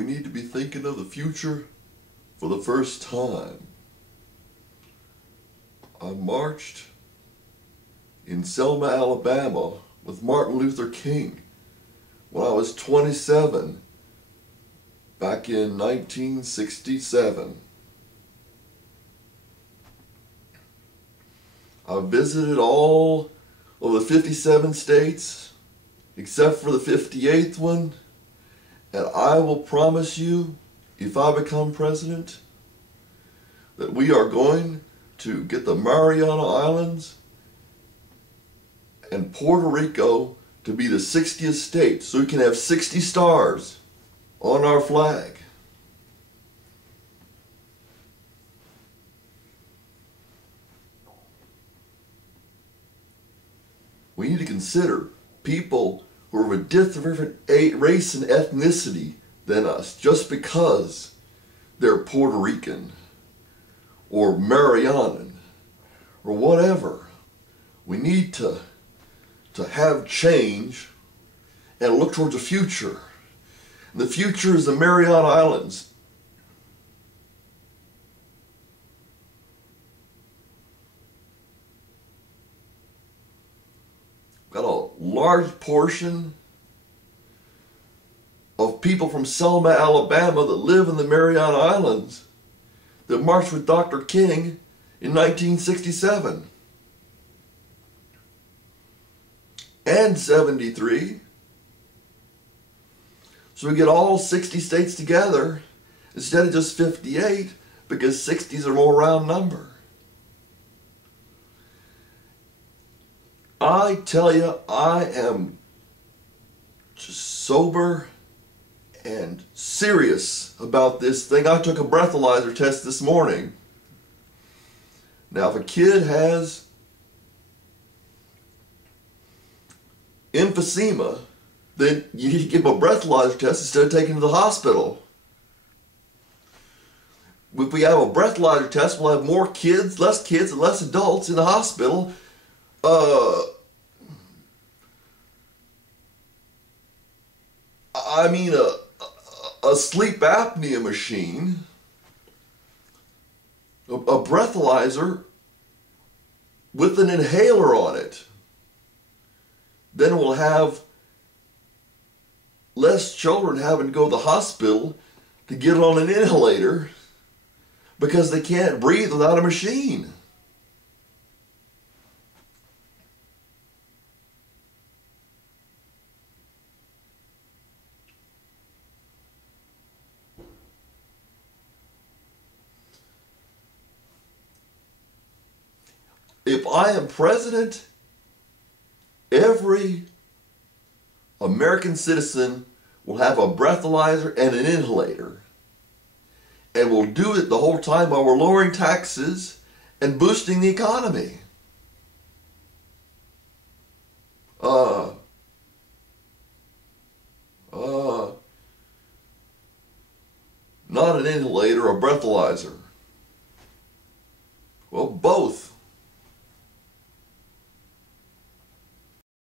we need to be thinking of the future for the first time. I marched in Selma, Alabama with Martin Luther King when I was 27 back in 1967. I visited all of the 57 states except for the 58th one, and I will promise you, if I become president, that we are going to get the Mariana Islands and Puerto Rico to be the 60th state, so we can have 60 stars on our flag. We need to consider people who are of a different race and ethnicity than us just because they're Puerto Rican or Marianan or whatever. We need to have change and look towards the future. And the future is the Mariana Islands. Got a large portion of people from Selma, Alabama that live in the Mariana Islands that marched with Dr. King in 1967 and 73. So we get all 60 states together instead of just 58, because 60s are a more round number. I tell you, I am just sober and serious about this thing. I took a breathalyzer test this morning. Now, if a kid has emphysema, then you need to give him a breathalyzer test instead of taking him to the hospital. If we have a breathalyzer test, we'll have more kids, and less adults in the hospital. I mean, a sleep apnea machine, a breathalyzer with an inhaler on it. Then we'll have less children having to go to the hospital to get on an inhalator because they can't breathe without a machine. If I am president, every American citizen will have a breathalyzer and an inhalator. And we'll do it the whole time while we're lowering taxes and boosting the economy. Not an inhalator, a breathalyzer. Well, both.